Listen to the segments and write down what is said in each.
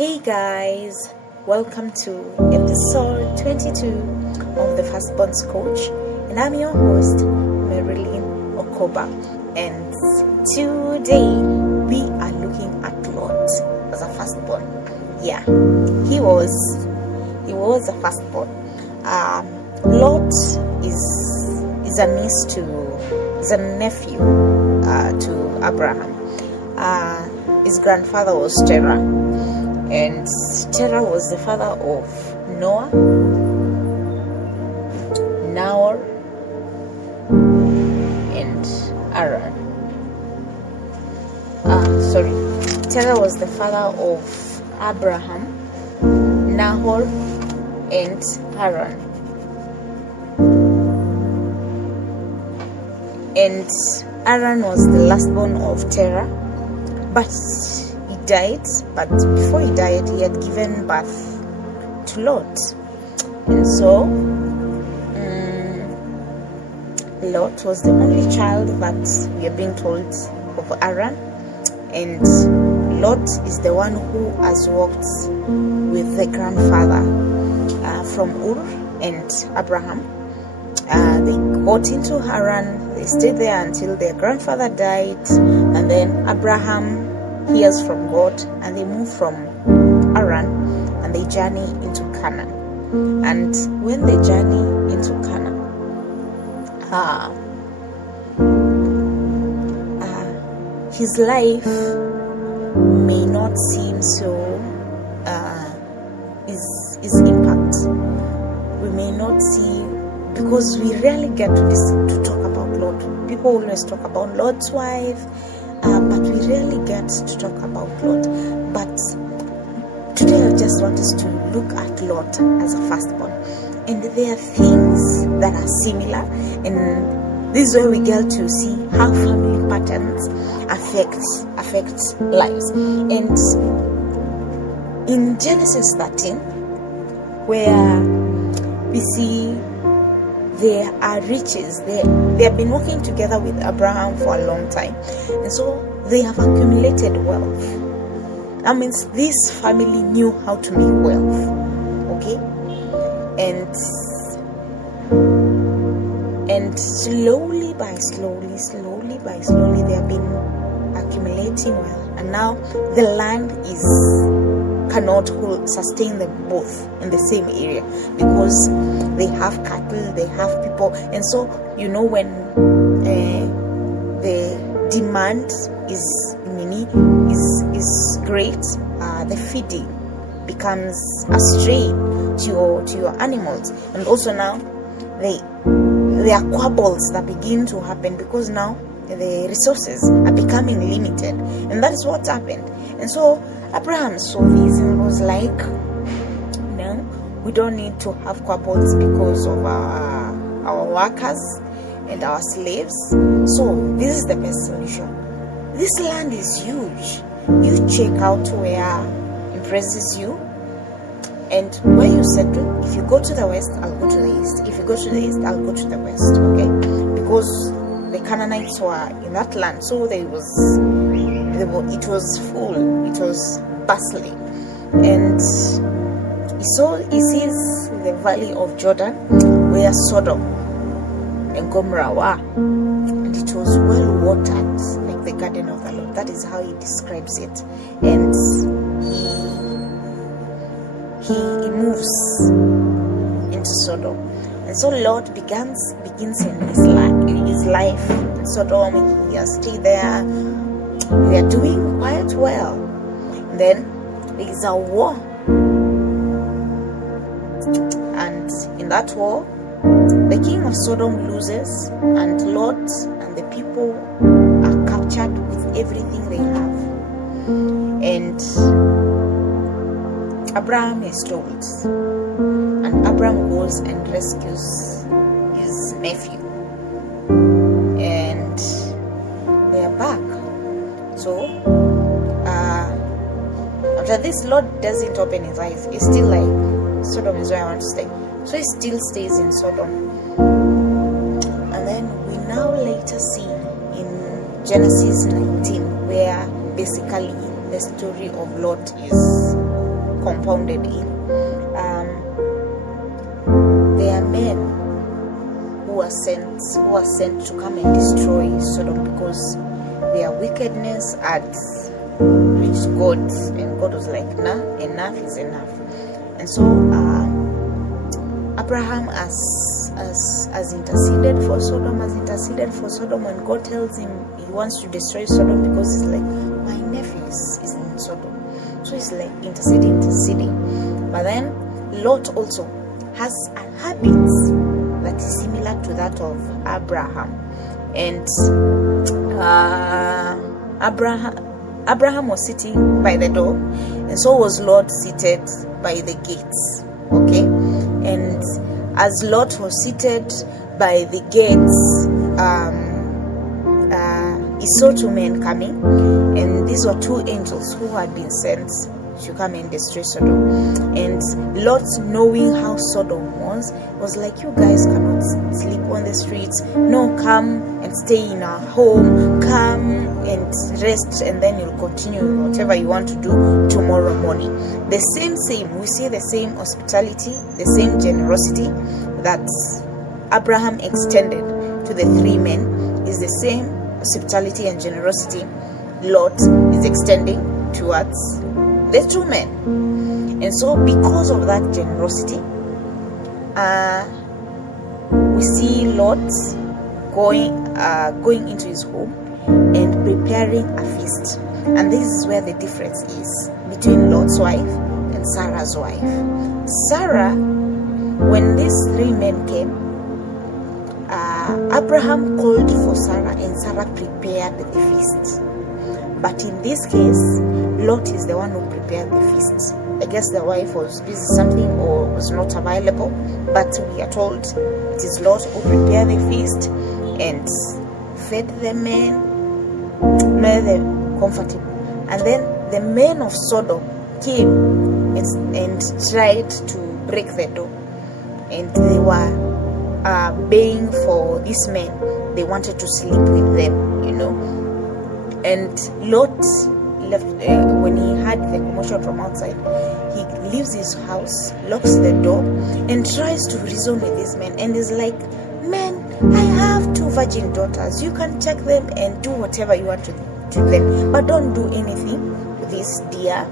Hey guys, welcome to episode 22 of the Firstborn's Coach, and I'm your host, Marilyn Okoba. And today we are looking at Lot as a firstborn. Yeah, he was a firstborn. Lot is a nephew to Abraham. His grandfather was Terah, and Terah was the father of Noah, Nahor, and Haran. Terah was the father of Abraham, Nahor, and Haran. And Haran was the lastborn of Terah, but he died. But before he died, he had given birth to Lot. And so Lot was the only child that we are being told of Haran, and Lot is the one who has walked with the grandfather from Ur and Abraham. They got into Haran. They stayed there until their grandfather died, and then Abraham hears from God, and they move from Haran and they journey into Canaan. And when they journey into Canaan, his life may not seem so his impact we may not see, because we rarely get to talk about Lot. People always talk about Lot's wife, but we rarely get to talk about Lot. But today I just want us to look at Lot as a firstborn, and there are things that are similar, and this is where we get to see how family patterns affect lives. And in Genesis 13, where we see there are riches, they have been working together with Abraham for a long time, and so they have accumulated wealth. That means this family knew how to make wealth, okay? And slowly by slowly, they have been accumulating wealth, and now the land cannot sustain them both in the same area, because they have cattle, they have people, and so when the demand is great, the feeding becomes a strain to your animals, and also now there are quabbles that begin to happen, because now the resources are becoming limited, and that is what happened. And so Abraham saw this and was like, no, we don't need to have quabbles because of our workers and our slaves. So this is the best solution. This land is huge. You check out where impresses you, and where you settle. If you go to the west, I'll go to the east. If you go to the east, I'll go to the west. Okay? Because the Canaanites were in that land, so it was full, it was bustling. And he sees the valley of Jordan, where Sodom and Gomorrah were, and it was well watered, like the garden of the Lord. That is how he describes it. And he moves into Sodom, and so Lot begins in his life in Sodom. He has stayed there. They are doing quite well. And then there is a war, and in that war, the king of Sodom loses, and Lot and the people are captured with everything they have. And Abraham is told, and Abraham goes and rescues his nephew, and they are back. So after this, Lot doesn't open his eyes. He's still like, Sodom is where I want to stay. So he still stays in Sodom. And then we now later see in Genesis 19, where basically the story of Lot compounded in. There are men who are sent to come and destroy Sodom because their wickedness had reached God, and God was like, nah, enough is enough. And so Abraham has interceded for Sodom, and God tells him he wants to destroy Sodom because he's like, my nephew is in Sodom. So he's like interceding. But then Lot also has a habit that is similar to that of Abraham. And Abraham was sitting by the door, and so was Lot seated by the gates. Okay, and as Lot was seated by the gates, he saw two men coming, and these were two angels who had been sent to come and destroy Sodom. And Lot, knowing how Sodom was like, you guys cannot sleep on the streets. No, come and stay in our home. Come and rest, and then you'll continue whatever you want to do tomorrow morning. The same, we see the same hospitality, the same generosity that Abraham extended to the three men is the same hospitality and generosity Lot is extending towards the two men. And so because of that generosity, we see Lot going into his home and preparing a feast. And this is where the difference is between Lot's wife and Sarah's wife. Sarah, when these three men came, Abraham called for Sarah, and Sarah prepared the feast. But in this case, Lot is the one who prepared the feast. I guess the wife was busy something or was not available, but we are told it is Lot who prepared the feast and fed the men, made them comfortable. And then the men of Sodom came and tried to break the door, and they were baying for these men. They wanted to sleep with them, And Lot left when he heard the commotion from outside. He leaves his house, locks the door, and tries to reason with these men. And is like, men, I have two virgin daughters. You can take them and do whatever you want to them, but don't do anything with these dear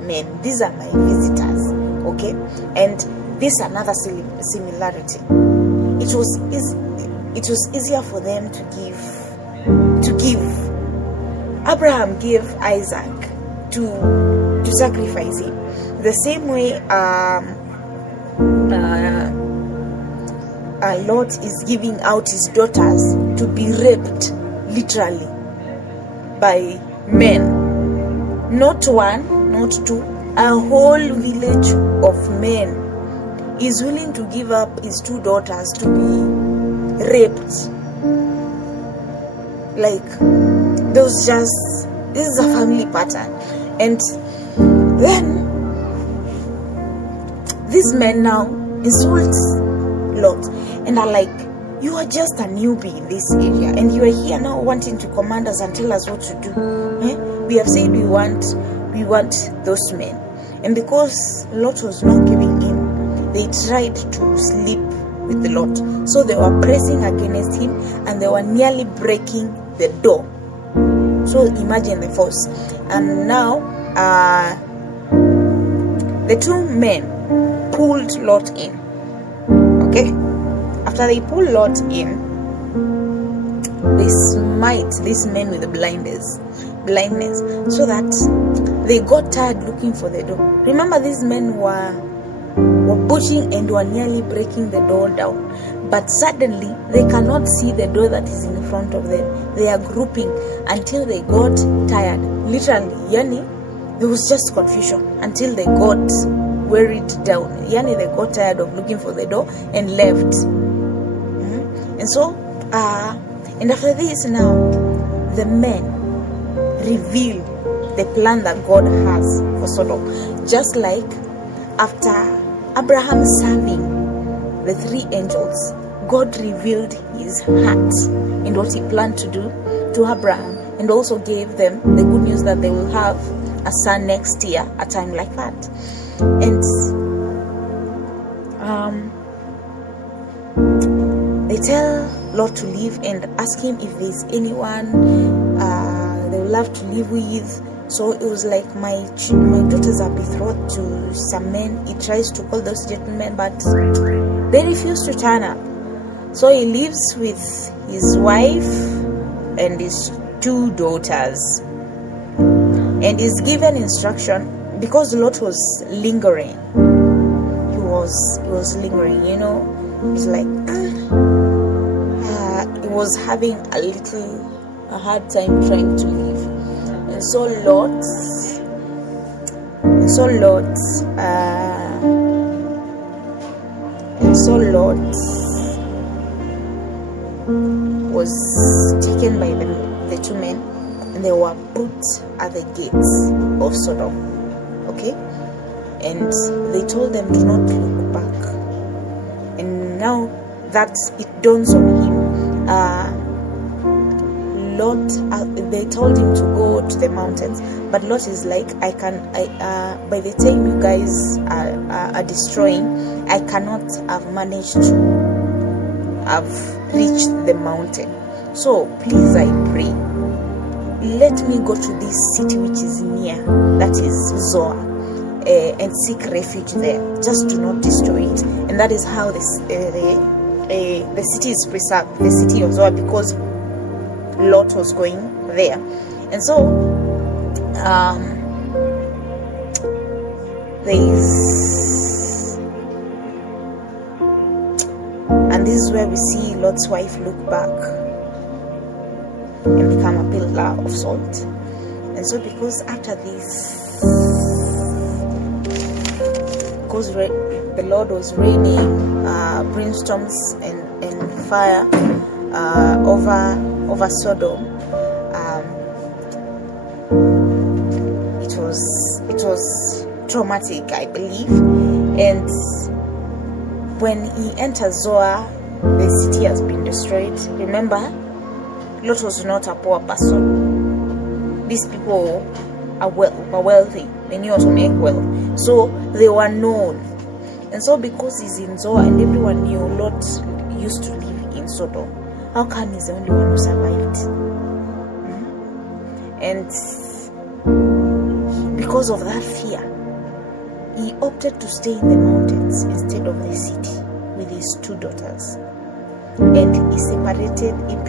men. These are my visitors, okay? And this another similarity. It was easier for them to give. Abraham gave Isaac to sacrifice him. The same way Lot is giving out his daughters to be raped, literally, by men. Not one, not two, a whole village of men is willing to give up his two daughters to be raped. Like, this is a family pattern. And then these men now insult Lot and are like, you are just a newbie in this area, and you are here now wanting to command us and tell us what to do. We have said we want those men. And because Lot was not giving in, they tried to sleep with the Lot. So they were pressing against him, and they were nearly breaking the door. So imagine the force. And now the two men pulled Lot in. Okay? After they pull Lot in, they smite these men with blindness, so that they got tired looking for the door. Remember, these men were pushing and were nearly breaking the door down. But suddenly, they cannot see the door that is in front of them. They are grouping until they got tired. Literally, Yani, there was just confusion until they got wearied down. Yani, they got tired of looking for the door and left. And so, and after this now, the men reveal the plan that God has for Sodom. Just like after Abraham serving the three angels, God revealed his heart and what he planned to do to Abraham, and also gave them the good news that they will have a son next year, a time like that. And they tell Lot to leave and ask him if there's anyone they would love to live with. So it was like, my daughters are betrothed to some men. He tries to call those gentlemen, but they refuse to turn up. So he lives with his wife and his 2 daughters, and is given instruction, because Lot was lingering. He was lingering, It's like he was having a hard time trying to leave. And so Lot was taken by the 2 men, and they were put at the gates of Sodom. Okay? And they told them, do not look back. And now that it dawns on him, they told him to go to the mountains, but Lot is like, by the time you guys are destroying, I cannot have managed to have reached the mountain. So please, I pray, let me go to this city which is near, that is Zoar, and seek refuge there. Just do not destroy it. And that is how the city is preserved, the city of Zoar, because Lot was going there. And so and this is where we see Lot's wife look back and become a pillar of salt. And so because after this, because the Lord was raining brimstones and fire over Sodom, it was traumatic, I believe. And when he enters Zoar, the city has been destroyed. Remember, Lot was not a poor person. These people were wealthy. They knew how to make wealth, so they were known. And so because he's in Zoar and everyone knew Lot used to live in Sodom, how come he's the only one who survived? And because of that fear, he opted to stay in the mountains instead of the city with his 2 daughters. And he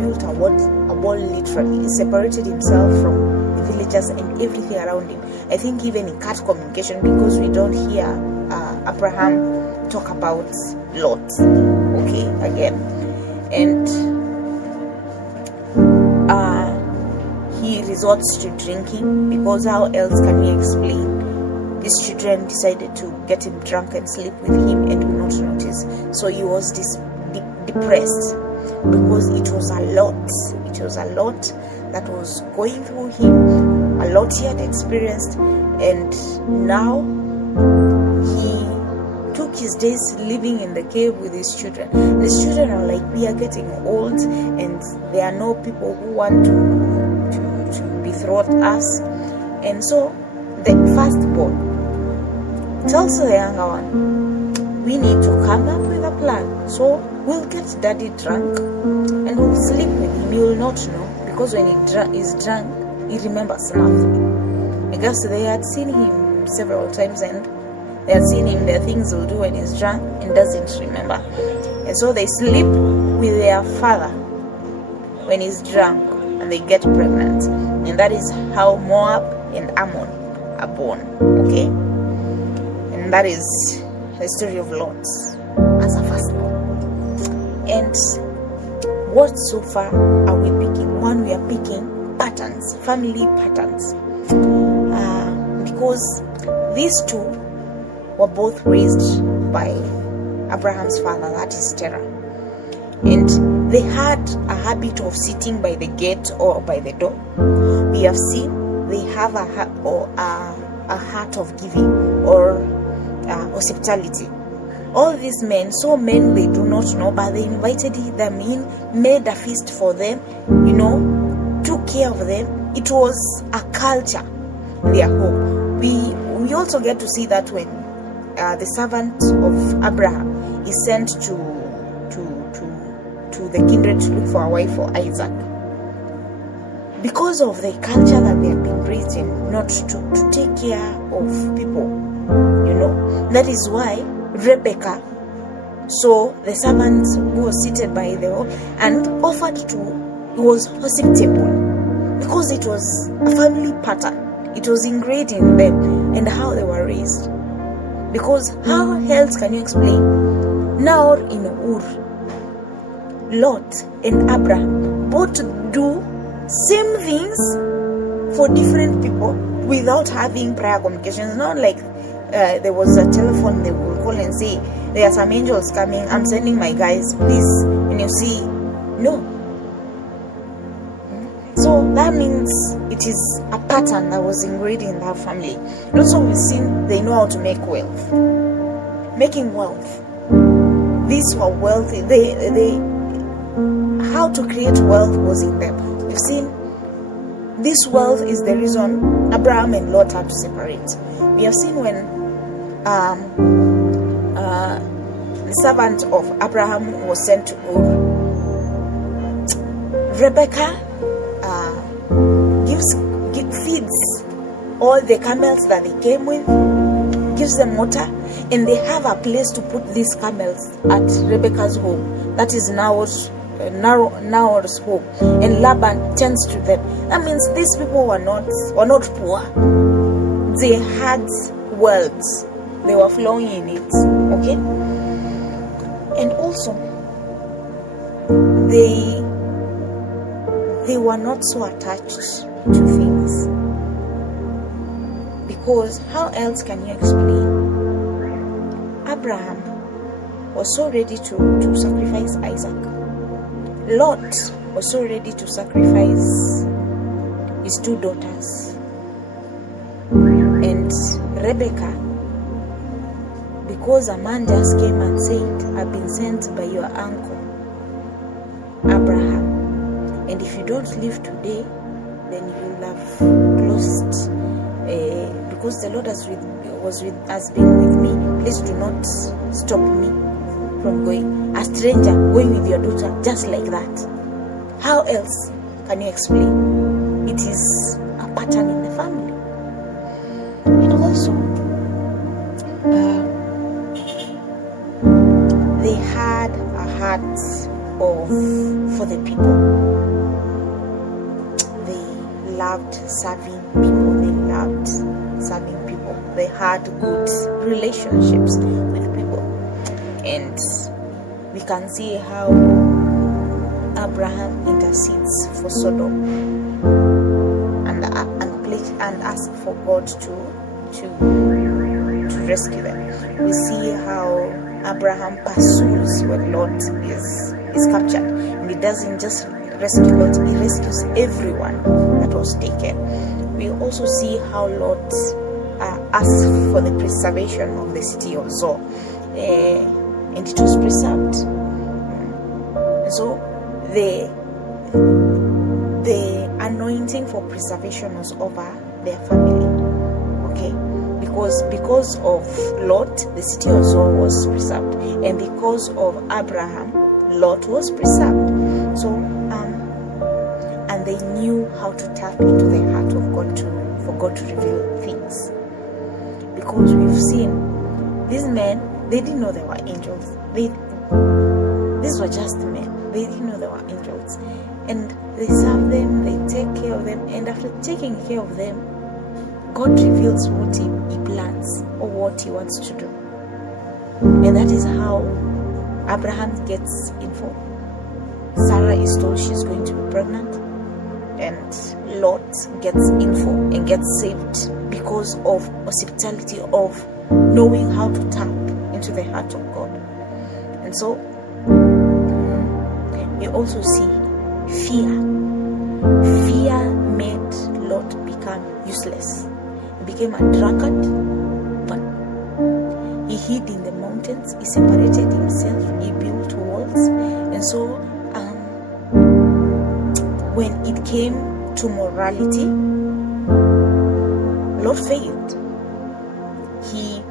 built a wall literally. He separated himself from the villagers and everything around him. I think even he cut communication, because we don't hear Abraham talk about Lot, okay, again. And he resorts to drinking, because how else can we explain? These children decided to get him drunk and sleep with him and will not notice. So he was depressed, because it was a lot that was going through him, a lot he had experienced. And now he took his days living in the cave with his children. These children are like, we are getting old and there are no people who want to betroth us. And so the firstborn tells the younger one, we need to come up with a plan. So we'll get daddy drunk and we'll sleep with him. He will not know, because when he's drunk, he remembers nothing. I guess they had seen him several times, and they had seen him, the things he'll do when he's drunk and doesn't remember. And so they sleep with their father when he's drunk, and they get pregnant. And that is how Moab and Ammon are born. Okay? And that is the story of Lot as a firstborn. And what so far are we picking? One, we are picking patterns, family patterns. Because these 2 were both raised by Abraham's father, that is Terah. And they had a habit of sitting by the gate or by the door. We have seen they have a heart of giving or hospitality. All these men, so men they do not know, but they invited them in, made a feast for them, took care of them. It was a culture in their home. We also get to see that when the servant of Abraham, is sent to the kindred to look for a wife for Isaac. Because of the culture that they have been raised in, not to take care of people, that is why Rebecca saw the servant who was seated by the wall and offered to, was hospitable, because it was a family pattern. It was ingrained in them and how they were raised. Because how else can you explain? Now in Ur, Lot and Abraham both do same things for different people without having prior communication. It's not like there was a telephone they will call and say, there are some angels coming, I'm sending my guys, please, and you see, no. So that means it is a pattern that was ingrained in that family. And also we've seen they know how to make wealth. Making wealth. These were wealthy. They how to create wealth was in them. We've seen this wealth is the reason Abraham and Lot had to separate. We have seen when the servant of Abraham was sent to Ur, Rebecca feeds all the camels that they came with, gives them water, and they have a place to put these camels at Rebecca's home. That is Nahor's home, and Laban tends to them. That means these people were not poor. They had wealth. They were flowing in it. Okay, and also they were not so attached to things, because how else can you explain? Abraham was so ready to sacrifice Isaac. Lot was so ready to sacrifice his 2 daughters, and Rebecca, because a man just came and said, I've been sent by your uncle Abraham, and if you don't leave today, then you will have lost, because the Lord has been with me. Please do not stop me from going. A stranger going with your daughter just like that. How else can you explain? It is a pattern in the family. And also, they had a heart for the people. Loved serving people. They had good relationships with people, and we can see how Abraham intercedes for Sodom and ask for God to rescue them. We see how Abraham pursues when Lot is captured, and he doesn't just rescue Lot, he rescues everyone that was taken. We also see how Lot asked for the preservation of the city of Zoar, and it was preserved. So the anointing for preservation was over their family. Okay, because of Lot, the city of Zoar was preserved, and because of Abraham, Lot was preserved. So and they knew how to tap into the heart of God for God to reveal things. Because we've seen these men, they didn't know they were angels. These were just men. They didn't know they were angels. And they serve them, they take care of them, and after taking care of them, God reveals what he plans or what he wants to do. And that is how Abraham gets info. Sarah is told she's going to be pregnant, and Lot gets info and gets saved because of hospitality, of knowing how to tap into the heart of God. And so we also see fear. Fear made Lot become useless. He became a drunkard, but he hid in the mountains, he separated himself, he built walls. And so when it came to morality, Lot failed. He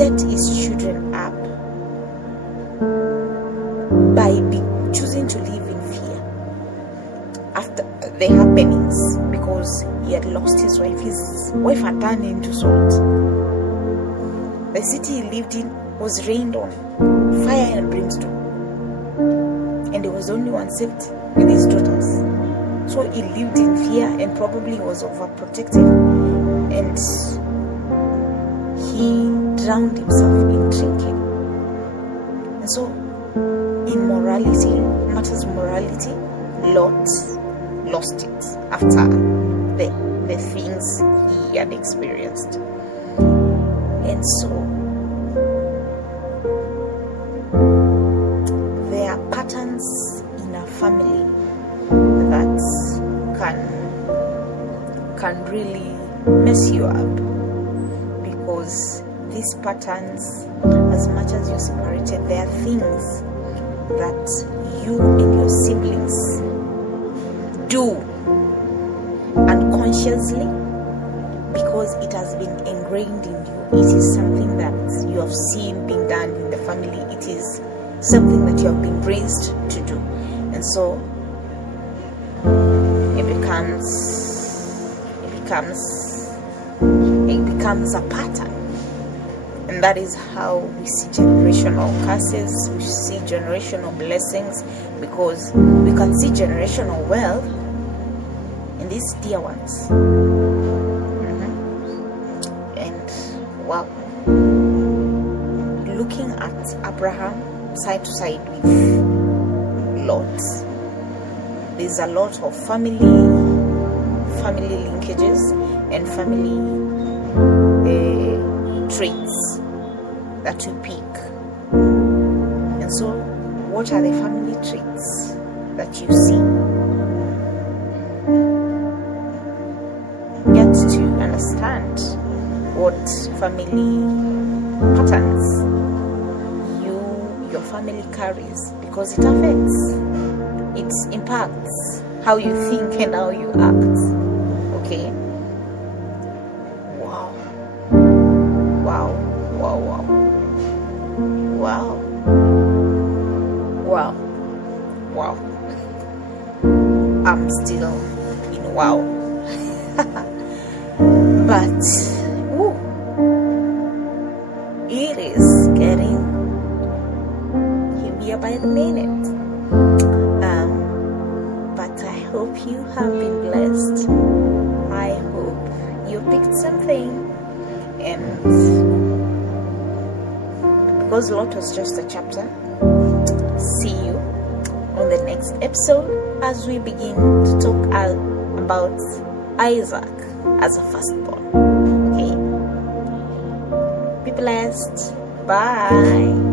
set his children up by choosing to live in fear after the happenings, because he had lost his wife. His wife had turned into salt. The city he lived in was rained on, fire and brimstone, and there was the only one saved with his daughters. So he lived in fear and probably was overprotective, and he drowned himself in drinking. And so in matters of morality, Lot lost it after the things he had experienced. And so there are patterns in a family that can really mess you up, because these patterns, as much as you're separated, there are things that you and your siblings do unconsciously, because it has been ingrained in you. It is something that you have seen being done in the family. It is something that you have been raised to do, and so it becomes a pattern. And that is how we see generational curses, we see generational blessings, because we can see generational wealth in these dear ones. And wow, looking at Abraham side to side with Lot, there's a lot of family linkages and family traits that we pick. And so what are the family traits that you see? Get to understand what family patterns your family carries, because it affects, it impacts how you think and how you act. Okay? Wow. I'm still in wow. But it is getting heavier by the minute. But I hope you have been blessed. I hope you picked something, and because Lot was just a chapter, see you on the next episode as we begin to talk about Isaac as a firstborn. Okay? Be blessed. Bye.